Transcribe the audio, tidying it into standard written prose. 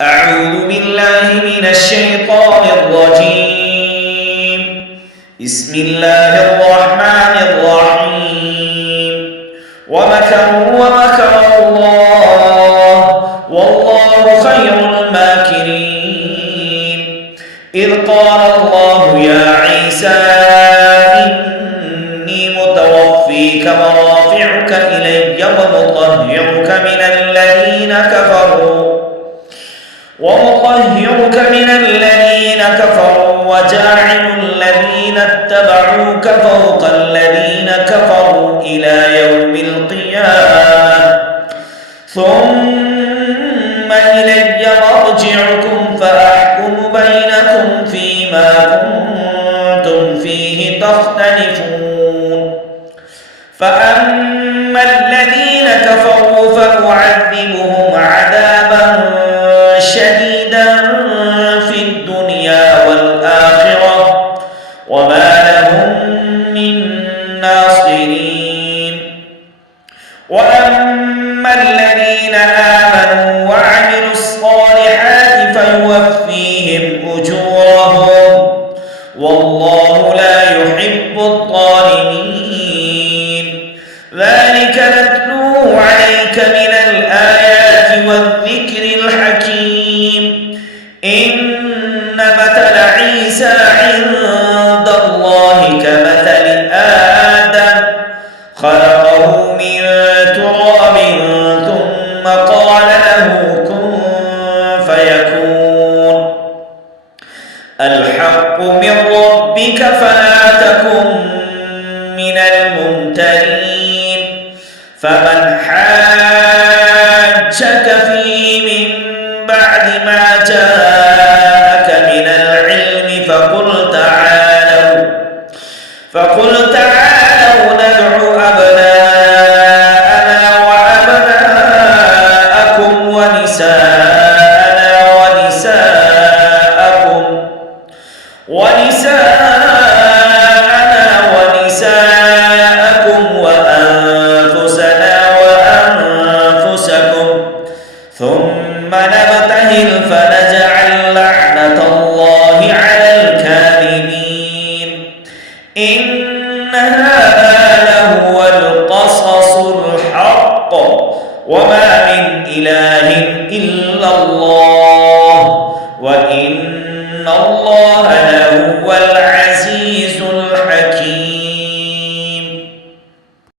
أعوذ بالله من الشيطان الرجيم. بسم الله الرحمن الرحيم. ومكروا ومكر الله والله خير الماكرين. إذ قال الله يا عيسى إني متوفيك ورافعك إلي ومطهرك من الذين كفروا وجاعل الذين اتبعوك فوق الذين كفروا إلى يوم القيامة ثم إلي مرجعكم فأحكم بينكم فيما كنتم فيه تختلفون. فأما الذين كفروا فأعذبهم عذابا شديدا في الدنيا والآخرة وما لهم من ناصرين. وأما الذين آمنوا وعملوا الصالحات فيوفيهم أجورهم والله لا يحب الظالمين. ذلك نتلوه عليك من الآيات والذكر الحكيم. إن مثل عيسى عند الله كمثل آدم خلقه من تراب ثم قال له كن فيكون. الحق من ربك فلا تكن من الممترين. فمن حاجك فيه من بعد ما جاءك من العلم فقل تعالوا ندع أبناءنا وأبناءكم ونساءنا ونساءكم وأنفسنا وأنفسكم ثم نبتهل فنجعل لعنة الله على الكاذبين. إن هذا لهو القصص الحق وما من إله إلا الله وإن الله